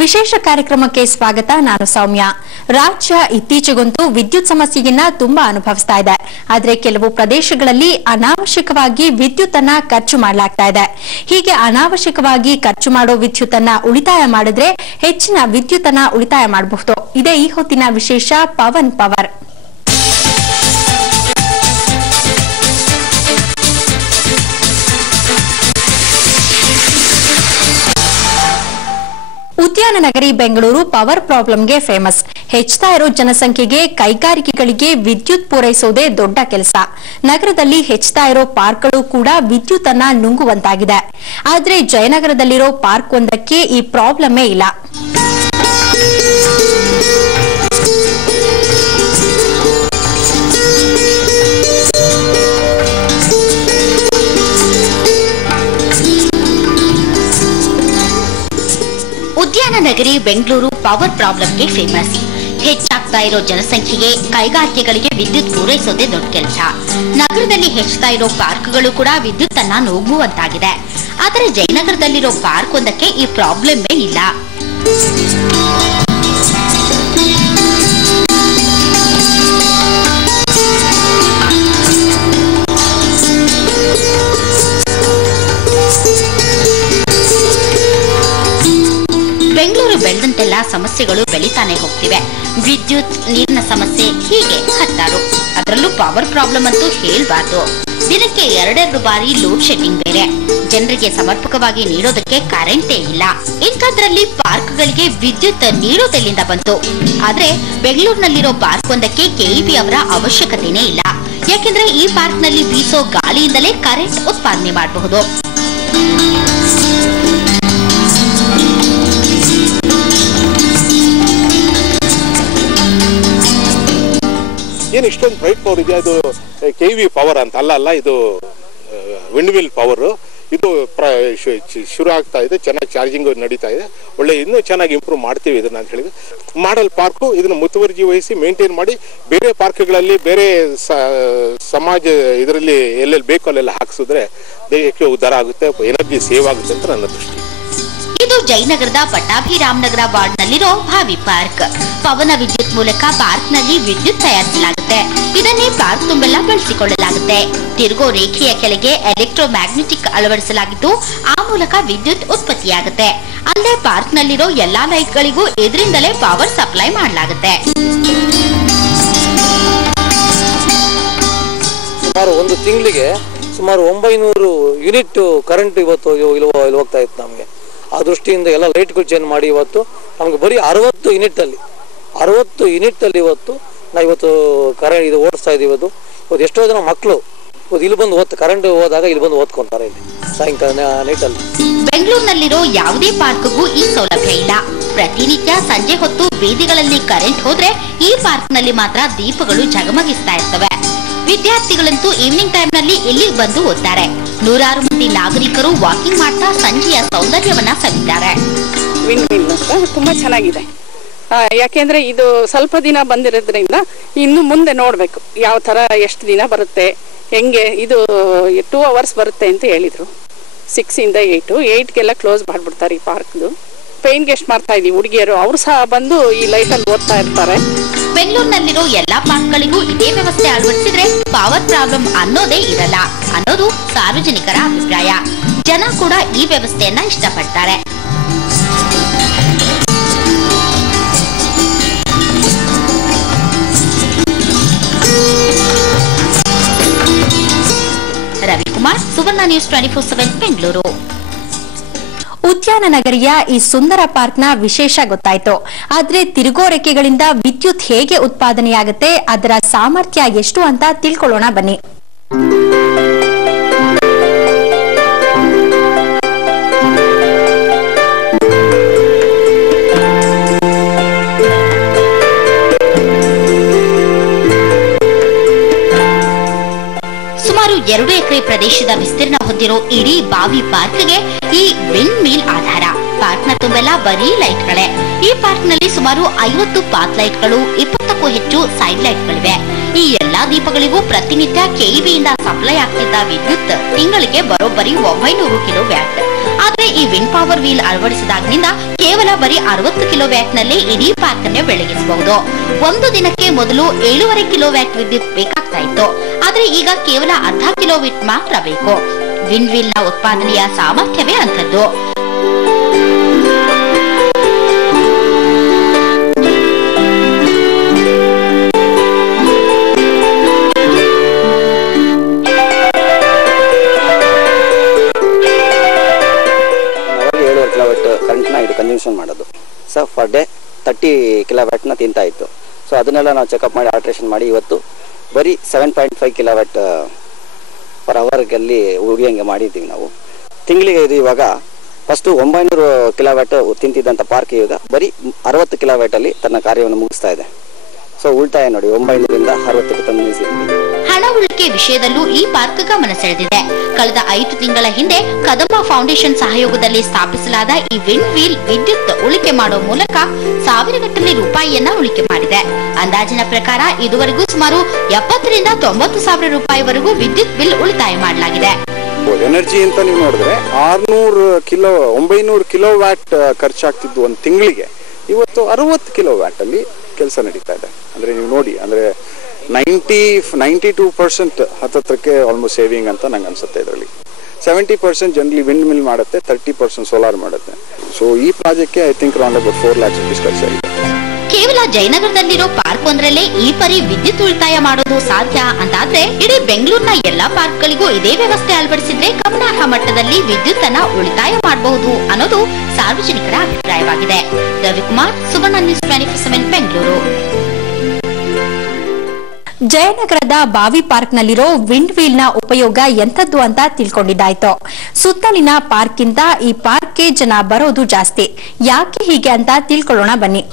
ವಿಶೇಷ ಕಾರ್ಯಕ್ರಮಕ್ಕೆ ಸ್ವಾಗತ. ನಾನು ಸೌಮ್ಯ. ರಾಜ್ಯ ಇತ್ತೀಚೆಗಂತೂ ವಿದ್ಯುತ್ ಸಮಸ್ಯೆಯನ್ನ ತುಂಬಾ ಅನುಭವಿಸ್ತಾ ಇದೆ. ಆದರೆ ಕೆಲವು ಪ್ರದೇಶಗಳಲ್ಲಿ ಅನಾವಶ್ಯಕವಾಗಿ ವಿದ್ಯುತ್ ಅನ್ನ ಖರ್ಚು ಮಾಡಲಾಗ್ತಾ ಇದೆ. ಹೀಗೆ ಅನಾವಶ್ಯಕವಾಗಿ ಖರ್ಚು ಮಾಡೋ ವಿದ್ಯುತ್ ಅನ್ನ ಉಳಿತಾಯ ಮಾಡಿದ್ರೆ ಹೆಚ್ಚಿನ ವಿದ್ಯುತ್ ಅನ್ನ ಉಳಿತಾಯ ಮಾಡಬಹುದು. ಇದೇ ಈ ಹೊತ್ತಿನ ವಿಶೇಷ ಪವನ್ ಪವರ್. ಉದ್ಯಾನ ನಗರಿ ಬೆಂಗಳೂರು ಪವರ್ ಪ್ರಾಬ್ಲಮ್ಗೆ ಫೇಮಸ್. ಹೆಚ್ಚುತ್ತಾ ಇರೋ ಜನಸಂಖ್ಯೆಗೆ ಕೈಗಾರಿಕೆಗಳಿಗೆ ವಿದ್ಯುತ್ ಪೂರೈಸೋದೇ ದೊಡ್ಡ ಕೆಲಸ. ನಗರದಲ್ಲಿ ಹೆಚ್ಚುತ್ತಾ ಇರೋ ಪಾರ್ಕ್ಗಳು ಕೂಡ ವಿದ್ಯುತ್ ಅನ್ನ ನುಂಗುವಂತಾಗಿದೆ. ಆದರೆ ಜಯನಗರದಲ್ಲಿರೋ ಪಾರ್ಕ್ ಒಂದಕ್ಕೆ ಈ ಪ್ರಾಬ್ಲಮೇ ಇಲ್ಲ. ಉದ್ಯಾನ ನಗರಿ ಬೆಂಗಳೂರು ಪವರ್ ಪ್ರಾಬ್ಲಮ್ಗೆ ಫೇಮಸ್. ಹೆಚ್ಚಾಗ್ತಾ ಇರೋ ಜನಸಂಖ್ಯೆಗೆ ಕೈಗಾರಿಕೆಗಳಿಗೆ ವಿದ್ಯುತ್ ಪೂರೈಸೋದೇ ದೊಡ್ಡ ಕೆಲಸ. ನಗರದಲ್ಲಿ ಹೆಚ್ಚುತ್ತಾ ಇರೋ ಪಾರ್ಕ್ಗಳು ಕೂಡ ವಿದ್ಯುತ್ ಅನ್ನ ನುಂಗುವಂತಾಗಿದೆ. ಆದರೆ ಜಯನಗರದಲ್ಲಿರೋ ಪಾರ್ಕ್ ಒಂದಕ್ಕೆ ಈ ಪ್ರಾಬ್ಲಮ್ಮೇ ಇಲ್ಲ. ಬೆಂಗಳೂರು ಬೆಳೆದಂತೆಲ್ಲ ಸಮಸ್ಯೆಗಳು ಬೆಳೀತಾನೆ ಹೋಗ್ತಿವೆ. ವಿದ್ಯುತ್, ನೀರಿನ ಸಮಸ್ಯೆ, ಹೀಗೆ ಹತ್ತಾರು. ಅದರಲ್ಲೂ ಪವರ್ ಪ್ರಾಬ್ಲಮ್ ಅಂತೂ ಹೇಳ್ಬಾರ್ದು. ದಿನಕ್ಕೆ 2 ಬಾರಿ ಲೋಡ್ ಶೆಡ್ಡಿಂಗ್ ಬೇರೆ. ಜನರಿಗೆ ಸಮರ್ಪಕವಾಗಿ ನೀಡೋದಕ್ಕೆ ಕರೆಂಟೇ ಇಲ್ಲ. ಇಂಥದ್ರಲ್ಲಿ ಪಾರ್ಕ್ಗಳಿಗೆ ವಿದ್ಯುತ್ ನೀಡೋದೆಲ್ಲಿಂದ ಬಂತು? ಆದ್ರೆ ಬೆಂಗಳೂರಿನಲ್ಲಿರೋ ಪಾರ್ಕ್ ಒಂದಕ್ಕೆ ಕೆಇಬಿ ಅವರ ಅವಶ್ಯಕತೆನೇ ಇಲ್ಲ. ಯಾಕೆಂದ್ರೆ ಈ ಪಾರ್ಕ್ ನಲ್ಲಿ ಬೀಸೋ ಗಾಳಿಯಿಂದಲೇ ಕರೆಂಟ್ ಉತ್ಪಾದನೆ ಮಾಡಬಹುದು. ಏನು ಇಷ್ಟೊಂದು ಬ್ರೈಟ್ ಪವರ್ ಇದೆ? ಅದು ಕೆವಿ ಪವರ್ ಅಂತ ಅಲ್ಲ, ಇದು ವಿಂಡ್ ಮಿಲ್ ಪವರ್. ಇದು ಶುರು ಆಗ್ತಾ ಇದೆ, ಚೆನ್ನಾಗಿ ಚಾರ್ಜಿಂಗ್ ನಡೀತಾ ಇದೆ. ಒಳ್ಳೆ ಇನ್ನೂ ಚೆನ್ನಾಗಿ ಇಂಪ್ರೂವ್ ಮಾಡ್ತೀವಿ ಇದನ್ನ ಅಂತ ಹೇಳಿದ್ರೆ. ಮಾಡಲ್ ಪಾರ್ಕು ಇದನ್ನು ಮುತುವರ್ಜಿ ವಹಿಸಿ ಮೇಂಟೈನ್ ಮಾಡಿ ಬೇರೆ ಪಾರ್ಕ್ಗಳಲ್ಲಿ ಬೇರೆ ಸಮಾಜ ಇದರಲ್ಲಿ ಎಲ್ಲೆಲ್ಲಿ ಬೇಕೋ ಅಲ್ಲೆಲ್ಲ ಹಾಕಿಸಿದ್ರೆ ದೇಹಕ್ಕೆ ಉದ್ಧಾರ ಆಗುತ್ತೆ, ಎನರ್ಜಿ ಸೇವ್ ಆಗುತ್ತೆ ಅಂತ ನನ್ನ ದೃಷ್ಟಿ. ಇದು ಜಯನಗರದ ಪಟ್ಟಾಭಿರಾಮನಗರ ವಾರ್ಡ್ನಲ್ಲಿರೋ ಭಾವಿ ಪಾರ್ಕ್. ಪವನ ವಿದ್ಯುತ್ ಮೂಲಕ ಪಾರ್ಕ್ನಲ್ಲಿ ವಿದ್ಯುತ್ ತಯಾರಿಸಲಾಗುತ್ತೆ. ಇದನ್ನೇ ಪಾರ್ಕ್ ತುಂಬೆಲ್ಲ ಬಳಸಿಕೊಳ್ಳಲಾಗುತ್ತೆ. ತಿರುಗೋ ರೇಖೆಯ ಕೆಳಗೆ ಎಲೆಕ್ಟ್ರೋಮ್ಯಾಗ್ನೆಟಿಕ್ ಅಳವಡಿಸಲಾಗಿದ್ದು ಆ ಮೂಲಕ ವಿದ್ಯುತ್ ಉತ್ಪತ್ತಿಯಾಗುತ್ತೆ. ಅಲ್ಲದೆ ಪಾರ್ಕ್ನಲ್ಲಿರೋ ಎಲ್ಲಾ ಲೈಟ್ಗಳಿಗೂ ಇದರಿಂದಲೇ ಪವರ್ ಸಪ್ಲೈ ಮಾಡಲಾಗುತ್ತೆ. ಸುಮಾರು ಒಂದು ತಿಂಗಳಿಗೆ ಸುಮಾರು 900 ಯೂನಿಟ್ ಕರೆಂಟ್ ಇವತ್ತು ಹೋಗ್ತಾ ಇತ್ತು ನಮಗೆ. ಆ ದೃಷ್ಟಿಯಿಂದ ಎಲ್ಲ ಲೈಟ್ಗಳು ಚೇಂಜ್ ಮಾಡಿ ಇವತ್ತು ನಮಗೆ ಬರೀ 60 ಯೂನಿಟ್ ಅಲ್ಲಿ ಇವತ್ತು ನಾವು ಇವತ್ತು ಕರೆಂಟ್ ಇದು ಓಡಿಸ್ತಾ ಇದೀವಿ. ಇವತ್ತು ಎಷ್ಟೋ ಜನ ಮಕ್ಕಳು ಇಲ್ಲಿ ಬಂದು ಕರೆಂಟ್ ಹೋದಾಗ ಇಲ್ಲಿ ಬಂದು ಓದ್ಕೊಂತಾರೆ ಇಲ್ಲಿ ಸಾಯಂಕಾಲ ನೈಟಲ್ಲಿ. ಬೆಂಗಳೂರಿನಲ್ಲಿರೋ ಯಾವುದೇ ಪಾರ್ಕ್ಗೂ ಈ ಸೌಲಭ್ಯ ಇಲ್ಲ. ಪ್ರತಿನಿತ್ಯ ಸಂಜೆ ಹೊತ್ತು ಬೀದಿಗಳಲ್ಲಿ ಕರೆಂಟ್ ಹೋದ್ರೆ ಈ ಪಾರ್ಕ್ನಲ್ಲಿ ಮಾತ್ರ ದೀಪಗಳು ಝಗಮಗಿಸ್ತಾ ಇರ್ತವೆ. ವಿದ್ಯಾರ್ಥಿಗಳಂತೂ ಈವ್ನಿಂಗ್ ಟೈಮ್ ನಲ್ಲಿ ಇಲ್ಲಿಗೆ ಬಂದು ಓದ್ತಾರೆ. 100 ಮಂದಿ ನಾಗರಿಕರು ವಾಕಿಂಗ್ ಮಾಡ್ತಾ ಸಂಜೆಯ ಸೌಂದರ್ಯವನ್ನ ಸವಿತಾರೆ. ವಿಂಡ್ ಮಿಲ್ ಅಂತ ತುಂಬಾ ಚೆನ್ನಾಗಿದೆ. ಯಾಕೆಂದ್ರೆ ಇದು ಸ್ವಲ್ಪ ದಿನ ಬಂದಿರೋದ್ರಿಂದ ಇನ್ನು ಮುಂದೆ ನೋಡ್ಬೇಕು ಯಾವ ತರ ಎಷ್ಟು ದಿನ ಬರುತ್ತೆ, ಹೆಂಗೆ. ಇದು 2 ಅವರ್ಸ್ ಬರುತ್ತೆ ಅಂತ ಹೇಳಿದ್ರು. 6 ಇಂದ 8ಗೆಲ್ಲ ಕ್ಲೋಸ್ ಮಾಡ್ಬಿಡ್ತಾರೆ ಈ ಪಾರ್ಕ್ದು. ಪೇನ್ ಗೆಸ್ಟ್ ಮಾಡ್ತಾ ಇದೀವಿ ಹುಡುಗಿಯರು, ಅವ್ರು ಸಹ ಬಂದು ಈ ಲೈಟ್ ಅಲ್ಲಿ ಓದ್ತಾ ಇರ್ತಾರೆ. ಬೆಂಗಳೂರಿನಲ್ಲಿರೋ ಎಲ್ಲಾ ಪಾರ್ಕ್ಗಳಿಗೂ ಇದೇ ವ್ಯವಸ್ಥೆ ಅಳವಡಿಸಿದ್ರೆ ಪವರ್ ಪ್ರಾಬ್ಲಮ್ ಅನ್ನೋದೇ ಇರಲ್ಲ ಅನ್ನೋದು ಸಾರ್ವಜನಿಕರ ಅಭಿಪ್ರಾಯ. ಜನ ಕೂಡ ಈ ವ್ಯವಸ್ಥೆಯನ್ನ ಇಷ್ಟಪಡ್ತಾರೆ. ರವಿಕುಮಾರ್, ಸುವರ್ಣ ನ್ಯೂಸ್ 24/7 ಬೆಂಗಳೂರು. ಉದ್ಯಾನ ನಗರಿಯ ಈ ಸುಂದರ ಪಾರ್ಕ್ನ ವಿಶೇಷ ಗೊತ್ತಾಯ್ತು. ಆದ್ರೆ ತಿರುಗೋ ರೆಕ್ಕೆಗಳಿಂದ ವಿದ್ಯುತ್ ಹೇಗೆ ಉತ್ಪಾದನೆಯಾಗುತ್ತೆ, ಅದರ ಸಾಮರ್ಥ್ಯ ಎಷ್ಟು ಅಂತ ತಿಳ್ಕೊಳ್ಳೋಣ ಬನ್ನಿ. ಸುಮಾರು 2 ಎಕರೆ ಪ್ರದೇಶದ ವಿಸ್ತೀರ್ಣ ಹೊಂದಿರೋ ಇಡೀ ಬಾವಿ ಪಾರ್ಕ್ಗೆ ಈ ವಿಂಡ್ ಮಿಲ್ ಆಧಾರ. ಪಾರ್ಕ್ ನ ತುಂಬೆಲ್ಲ ಬರೀ ಲೈಟ್ಗಳೇ. ಈ ಪಾರ್ಕ್ ನಲ್ಲಿ ಸುಮಾರು 50 ಪಾತ್ ಲೈಟ್ಗಳು, 20ಕ್ಕೂ ಹೆಚ್ಚು ಸೈಡ್ ಲೈಟ್ಗಳಿವೆ. ಈ ಎಲ್ಲಾ ದೀಪಗಳಿಗೂ ಪ್ರತಿನಿತ್ಯ ಕೆಇಬಿಯಿಂದ ಸಪ್ಲೈ ಆಗ್ತಿದ್ದ ವಿದ್ಯುತ್ ತಿಂಗಳಿಗೆ ಬರೋಬ್ಬರಿ 900 ಕಿಲೋವ್ಯಾಟ್. ಆದ್ರೆ ಈ ವಿಂಡ್ ಪವರ್ ವೀಲ್ ಅಳವಡಿಸಿದಾಗಿನಿಂದ ಕೇವಲ ಬರೀ 60 ಕಿಲೋವ್ಯಾಟ್ ನಲ್ಲಿ ಇಡೀ ಪಾರ್ಕ್ ಅನ್ನೇ ಬೆಳಗಿಸಬಹುದು. ಒಂದು ದಿನಕ್ಕೆ ಮೊದಲು 7.5 ಕಿಲೋವ್ಯಾಟ್ ವಿದ್ಯುತ್ ಬೇಕಾಗ್ತಾ ಇತ್ತು, ಆದ್ರೆ ಈಗ ಕೇವಲ ಅರ್ಧ ಕಿಲೋವ್ಯಾಟ್ ಮಾತ್ರ ಬೇಕು. ವಿಂಡ್ ವೀಲ್ ನ ಉತ್ಪಾದನೆಯ ಸಾಮರ್ಥ್ಯವೇ ಅಂಥದ್ದು. ಕನ್ಸ್ಯೂಷನ್ ಮಾಡೋದು. ಸೊ ಫರ್ ಡೇ 30 ಕಿಲೋವ್ಯಾಟ್ನ ತಿಂತಾ ಇತ್ತು. ಸೊ ಅದನ್ನೆಲ್ಲ ನಾವು ಚೆಕಪ್ ಮಾಡಿ ಆಲ್ಟ್ರೇಷನ್ ಮಾಡಿ ಇವತ್ತು ಬರೀ 7.5 ಕಿಲೋವ್ಯಾಟ್ ಪರ್ ಅವರ್ಗಲ್ಲಿ ಉಳಿಯಂಗೆ ಮಾಡಿದ್ದೀವಿ ನಾವು. ತಿಂಗಳಿಗೆ ಇದು ಇವಾಗ ಫಸ್ಟು 900 ಕಿಲೋವ್ಯಾಟ್ ತಿಂತಿದ್ದಂಥ ಪಾರ್ಕ್ ಇವಾಗ ಬರೀ 60 ಕಿಲೋವ್ಯಾಟಲ್ಲಿ ತನ್ನ ಕಾರ್ಯವನ್ನು ಮುಗಿಸ್ತಾ ಇದೆ. ಸೊ ಉಳಿತಾಯ ನೋಡಿ 900ರಿಂದ 60ಕ್ಕೆ ತಂದು ನಿಲ್ಲಿಸಿದ್ದೀವಿ. ಹಣ ಉಳಿಕೆ ವಿಷಯದಲ್ಲೂ ಈ ಪಾರ್ಕ್ ಗಮನ ಸೆಳೆದಿದೆ. ಕಳೆದ 5 ತಿಂಗಳ ಹಿಂದೆ ಕದಂಬ ಫೌಂಡೇಶನ್ ಸಹಯೋಗದಲ್ಲಿ ಸ್ಥಾಪಿಸಲಾದ ಈ ವಿಂಡ್ ವೀಲ್ ವಿದ್ಯುತ್ ಉಳಿಕೆ ಮಾಡುವ ಮೂಲಕ ಸಾವಿರಗಟ್ಟಲೆ ರೂಪಾಯಿಯನ್ನ ಉಳಿಕೆ ಮಾಡಿದೆ. ಅಂದಾಜಿನ ಪ್ರಕಾರ ಇದುವರೆಗೂ ಸುಮಾರು 70ರಿಂದ 90 ಸಾವಿರ ರೂಪಾಯಿವರೆಗೂ ವಿದ್ಯುತ್ ಬಿಲ್ ಉಳಿತಾಯ ಮಾಡಲಾಗಿದೆ. ಎನರ್ಜಿ ಅಂತ ನೀವು ನೋಡಿದ್ರೆ 900 ಕಿಲೋವ್ಯಾಟ್ ಖರ್ಚಾಗ್ತಿದ್ದು ಒಂದು ತಿಂಗಳಿಗೆ ಇವತ್ತು 60 ಕಿಲೋವ್ಯಾಟ್ ಅಲ್ಲಿ ಕೆಲಸ ನಡೀತಾ ಇದೆ. ಅಂದ್ರೆ ನೀವು ನೋಡಿ, ಅಂದ್ರೆ 92% ಹತ್ತತ್ರಕ್ಕೆ ಆಲ್ಮೋಸ್ಟ್ ಸೇವಿಂಗ್ ಅಂತ ನಂಗೆ ಅನ್ಸುತ್ತೆ. ಇದರಲ್ಲಿ 70% ಜನರಲಿ ವಿಂಡ್ ಮಿಲ್ ಮಾಡುತ್ತೆ, 30% ಸೋಲಾರ್ ಮಾಡುತ್ತೆ. ಸೊ ಈ ಪ್ರಾಜೆಕ್ಟ್ಗೆ I think around about 4 lakhs rupees ಖರ್ಚಾಗಿದೆ. ಕೇವಲ ಜಯನಗರದಲ್ಲಿರೋ ಪಾರ್ಕ್ ಒಂದರಲ್ಲೇ ಈ ಪರಿ ವಿದ್ಯುತ್ ಉಳಿತಾಯ ಮಾಡೋದು ಸಾಧ್ಯ ಅಂತಾದ್ರೆ ಇಡೀ ಬೆಂಗಳೂರಿನ ಎಲ್ಲಾ ಪಾರ್ಕ್ಗಳಿಗೂ ಇದೇ ವ್ಯವಸ್ಥೆ ಅಳವಡಿಸಿದ್ರೆ ಗಮನಾರ್ಹ ಮಟ್ಟದಲ್ಲಿ ವಿದ್ಯುತ್ ಅನ್ನ ಉಳಿತಾಯ ಮಾಡಬಹುದು ಅನ್ನೋದು ಸಾರ್ವಜನಿಕರ ಅಭಿಪ್ರಾಯವಾಗಿದೆ. ರವಿಕುಮಾರ್, ಸುವರ್ಣ ನ್ಯೂಸ್ 24/7 ಬೆಂಗಳೂರು. ಜಯನಗರದ ಬಾವಿ ಪಾರ್ಕ್ನಲ್ಲಿರೋ ವಿಂಡ್ ವೀಲ್ ನ ಉಪಯೋಗ ಎಂಥದ್ದು ಅಂತ ತಿಳ್ಕೊಂಡಿದ್ದಾಯ್ತು. ಸುತ್ತಲಿನ ಪಾರ್ಕ್ಗಿಂತ ಈ ಪಾರ್ಕ್ಗೆ ಜನ ಬರೋದು ಜಾಸ್ತಿ. ಯಾಕೆ ಹೀಗೆ ಅಂತ ತಿಳ್ಕೊಳ್ಳೋಣ ಬನ್ನಿ.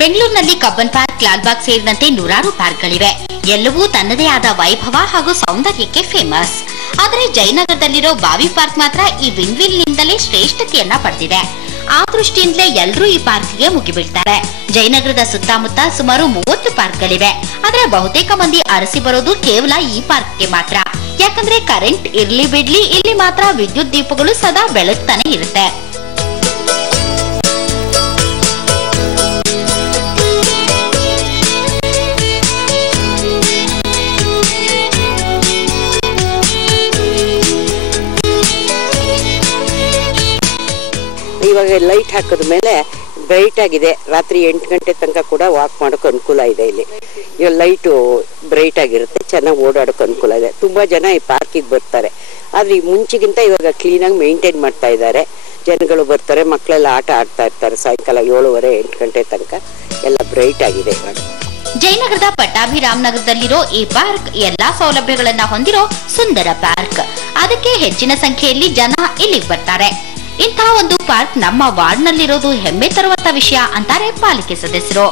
ಬೆಂಗಳೂರಿನಲ್ಲಿ ಕಬ್ಬನ್ ಪಾರ್ಕ್, ಲಾಲ್ಬಾಗ್ ಸೇರಿದಂತೆ ನೂರಾರು ಪಾರ್ಕ್ಗಳಿವೆ. ಎಲ್ಲವೂ ತನ್ನದೇ ಆದ ವೈಭವ ಹಾಗೂ ಸೌಂದರ್ಯಕ್ಕೆ ಫೇಮಸ್. ಆದರೆ ಜಯನಗರದಲ್ಲಿರೋ ಬಾವಿ ಪಾರ್ಕ್ ಮಾತ್ರ ಈ ವಿಂಡ್ ವೀಲ್ ನಿಂದಲೇ ಶ್ರೇಷ್ಠತೆಯನ್ನ ಪಡೆದಿದೆ. ಆ ದೃಷ್ಟಿಯಿಂದಲೇ ಎಲ್ಲರೂ ಈ ಪಾರ್ಕ್ಗೆ ಮುಗಿಬೀಳ್ತಾರೆ. ಜಯನಗರದ ಸುತ್ತಮುತ್ತ ಸುಮಾರು 30 ಪಾರ್ಕ್ಗಳಿವೆ. ಆದರೆ ಬಹುತೇಕ ಮಂದಿ ಅರಸಿ ಬರೋದು ಕೇವಲ ಈ ಪಾರ್ಕ್ಗೆ ಮಾತ್ರ. ಯಾಕಂದ್ರೆ ಕರೆಂಟ್ ಇರ್ಲಿ ಬಿಡ್ಲಿ, ಇಲ್ಲಿ ಮಾತ್ರ ವಿದ್ಯುತ್ ದೀಪಗಳು ಸದಾ ಬೆಳಗ್ತಾನೆ ಇರುತ್ತೆ. ಇವಾಗ ಲೈಟ್ ಹಾಕಿದ ಮೇಲೆ ಬ್ರೈಟ್ ಆಗಿದೆ. ರಾತ್ರಿ 8 ಗಂಟೆ ತನಕ ಕೂಡ ವಾಕ್ ಮಾಡೋಕೆ ಅನುಕೂಲ ಇದೆ. ಇಲ್ಲಿ ಇವಾಗ ಲೈಟು ಬ್ರೈಟ್ ಆಗಿರುತ್ತೆ, ಚೆನ್ನಾಗಿ ಓಡಾಡೋಕೆ ಅನುಕೂಲ ಇದೆ. ತುಂಬ ಜನ ಈ ಪಾರ್ಕಿಗೆ ಬರ್ತಾರೆ. ಆದರೆ ಈ ಮುಂಚೆಗಿಂತ ಇವಾಗ ಕ್ಲೀನಾಗಿ ಮೇಂಟೈನ್ ಮಾಡ್ತಾ ಇದ್ದಾರೆ. ಜನಗಳು ಬರ್ತಾರೆ, ಮಕ್ಕಳೆಲ್ಲ ಆಟ ಆಡ್ತಾ ಇರ್ತಾರೆ. ಸಾಯಂಕಾಲ 7:30-8 ಗಂಟೆ ತನಕ ಎಲ್ಲ ಬ್ರೈಟ್ ಆಗಿದೆ ಇವಾಗ. ಜಯನಗರದ ಪಟ್ಟಾಭಿರಾಮನಗರದಲ್ಲಿರೋ ಈ ಪಾರ್ಕ್ ಎಲ್ಲಾ ಸೌಲಭ್ಯಗಳನ್ನ ಹೊಂದಿರೋ ಸುಂದರ ಪಾರ್ಕ್. ಅದಕ್ಕೆ ಹೆಚ್ಚಿನ ಸಂಖ್ಯೆಯಲ್ಲಿ ಜನ ಇಲ್ಲಿಗೆ ಬರ್ತಾರೆ. ಇಂತಹ ಒಂದು ಪಾರ್ಕ್ ನಮ್ಮ ವಾರ್ಡ್ ನಲ್ಲಿರೋದು ಹೆಮ್ಮೆ ತರುವಂತ ವಿಷಯ ಅಂತಾರೆ ಪಾಲಿಕೆ ಸದಸ್ಯರು.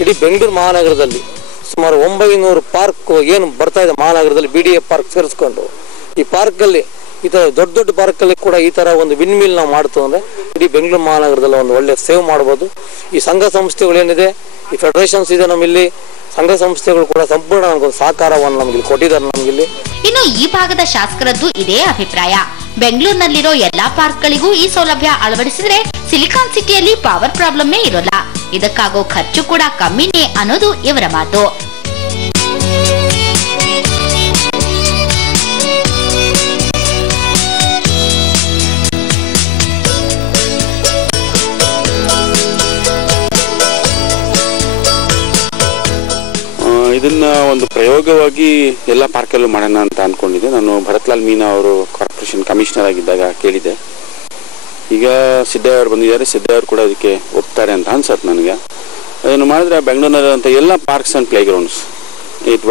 ಇಡೀ ಬೆಂಗಳೂರು ಮಹಾನಗರದಲ್ಲಿ ಸುಮಾರು 900 ಪಾರ್ಕ್ ಏನು ಬರ್ತಾ ಇದೆ ಮಹಾನಗರದಲ್ಲಿ, BDA ಪಾರ್ಕ್ ಸೇರಿಸ್ಕೊಂಡು ಈ ಪಾರ್ಕ್ ಅಲ್ಲಿ ಈ ತರ ದೊಡ್ಡ ದೊಡ್ಡ ಪಾರ್ಕ್ ಅಲ್ಲಿ ಕೂಡ ಈ ತರ ಒಂದು ವಿಂಡ್ ಮಿಲ್ ನಾವು ಮಾಡ್ತು ಅಂದ್ರೆ ಇಡೀ ಬೆಂಗಳೂರು ಮಹಾನಗರದಲ್ಲಿ ಒಂದು ಒಳ್ಳೆ ಸೇವ್ ಮಾಡಬಹುದು. ಈ ಸಂಘ ಸಂಸ್ಥೆಗಳು ಏನಿದೆ, ಈ ಫೆಡರೇಷನ್ಸ್ ಇದೆ, ನಮ್ಮಲ್ಲಿ ಸಂಘ ಸಂಸ್ಥೆಗಳು ಕೂಡ ಸಂಪೂರ್ಣ ನಮಗೊಂದು ಸಹಕಾರವನ್ನು ನಮಗೆ ಕೊಟ್ಟಿದ್ದಾರೆ ನಮಗಿಲ್ಲಿ. ಇನ್ನು ಈ ಭಾಗದ ಶಾಸಕರದ್ದು ಇದೇ ಅಭಿಪ್ರಾಯ. ಬೆಂಗಳೂರಿನಲ್ಲಿರೋ ಎಲ್ಲಾ ಪಾರ್ಕ್ಗಳಿಗೂ ಈ ಸೌಲಭ್ಯ ಅಳವಡಿಸಿದ್ರೆ ಸಿಲಿಕಾನ್ ಸಿಟಿಯಲ್ಲಿ ಪವರ್ ಪ್ರಾಬ್ಲಮ್ಮೇ ಇರೋಲ್ಲ. ಇದಕ್ಕಾಗೋ ಖರ್ಚು ಕೂಡ ಕಮ್ಮಿನೇ ಅನ್ನೋದು ಇವರ ಮಾತು. ಇದನ್ನ ಒಂದು ಪ್ರಯೋಗವಾಗಿ ಎಲ್ಲ ಪಾರ್ಕಲ್ಲೂ ಮಾಡೋಣ ಅಂತ ಅನ್ಕೊಂಡಿದ್ದೆ. ನಾನು ಭರತ್ಲಾಲ್ ಮೀನಾ ಅವರು ಕಾರ್ಪೊರೇಷನ್ ಕಮಿಷನರ್ ಆಗಿದ್ದಾಗ ಕೇಳಿದೆ. ಈಗ ಸಿದ್ದಯ್ಯ ಅವರು ಬಂದಿದ್ದಾರೆ, ಸಿದ್ದಯ್ಯ ಅವರು ಕೂಡ ಅದಕ್ಕೆ ಒಪ್ತಾರೆ ಅಂತ ಅನ್ಸತ್ತೆ ನನಗೆ. ಅದನ್ನು ಮಾಡಿದ್ರೆ ಬೆಂಗಳೂರಿನಲ್ಲಿರುವಂಥ ಎಲ್ಲ parks and playgrounds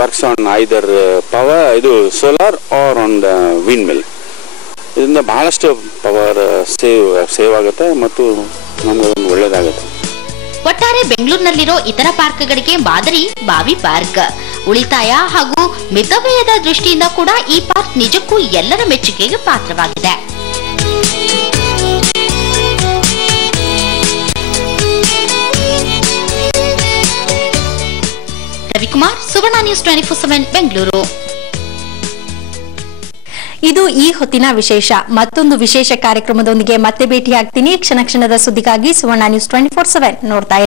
works on either power, ಇದು solar or on the windmill. ಇದು ಅದರಿಂದ ಬಹಳಷ್ಟು ಪವರ್ ಸೇವ್ ಆಗುತ್ತೆ ಮತ್ತು ನಮ್ಗೆ ಒಳ್ಳೇದಾಗುತ್ತೆ. ಒಟ್ಟಾರೆ ಬೆಂಗಳೂರಿನಲ್ಲಿರೋ ಇತರ ಪಾರ್ಕ್ಗಳಿಗೆ ಮಾದರಿ ಬಾವಿ ಪಾರ್ಕ್. ಉಳಿತಾಯ ಹಾಗೂ ಮಿತವ್ಯಯದ ದೃಷ್ಟಿಯಿಂದ ಕೂಡ ಈ ಪಾರ್ಕ್ ನಿಜಕ್ಕೂ ಎಲ್ಲರ ಮೆಚ್ಚುಗೆಗೆ ಪಾತ್ರವಾಗಿದೆ. ರವಿಕುಮಾರ್, ಸುವರ್ಣ ನ್ಯೂಸ್ 24/7 ಬೆಂಗಳೂರು. ಇದು ಈ ಹೊತ್ತಿನ ವಿಶೇಷ. ಮತ್ತೊಂದು ವಿಶೇಷ ಕಾರ್ಯಕ್ರಮದೊಂದಿಗೆ ಮತ್ತೆ ಭೇಟಿಯಾಗ್ತೀನಿ. ಕ್ಷಣ ಕ್ಷಣದ ಸುದ್ದಿಗಾಗಿ ಸುವರ್ಣ ನ್ಯೂಸ್ 24/7 ನೋಡ್ತಾ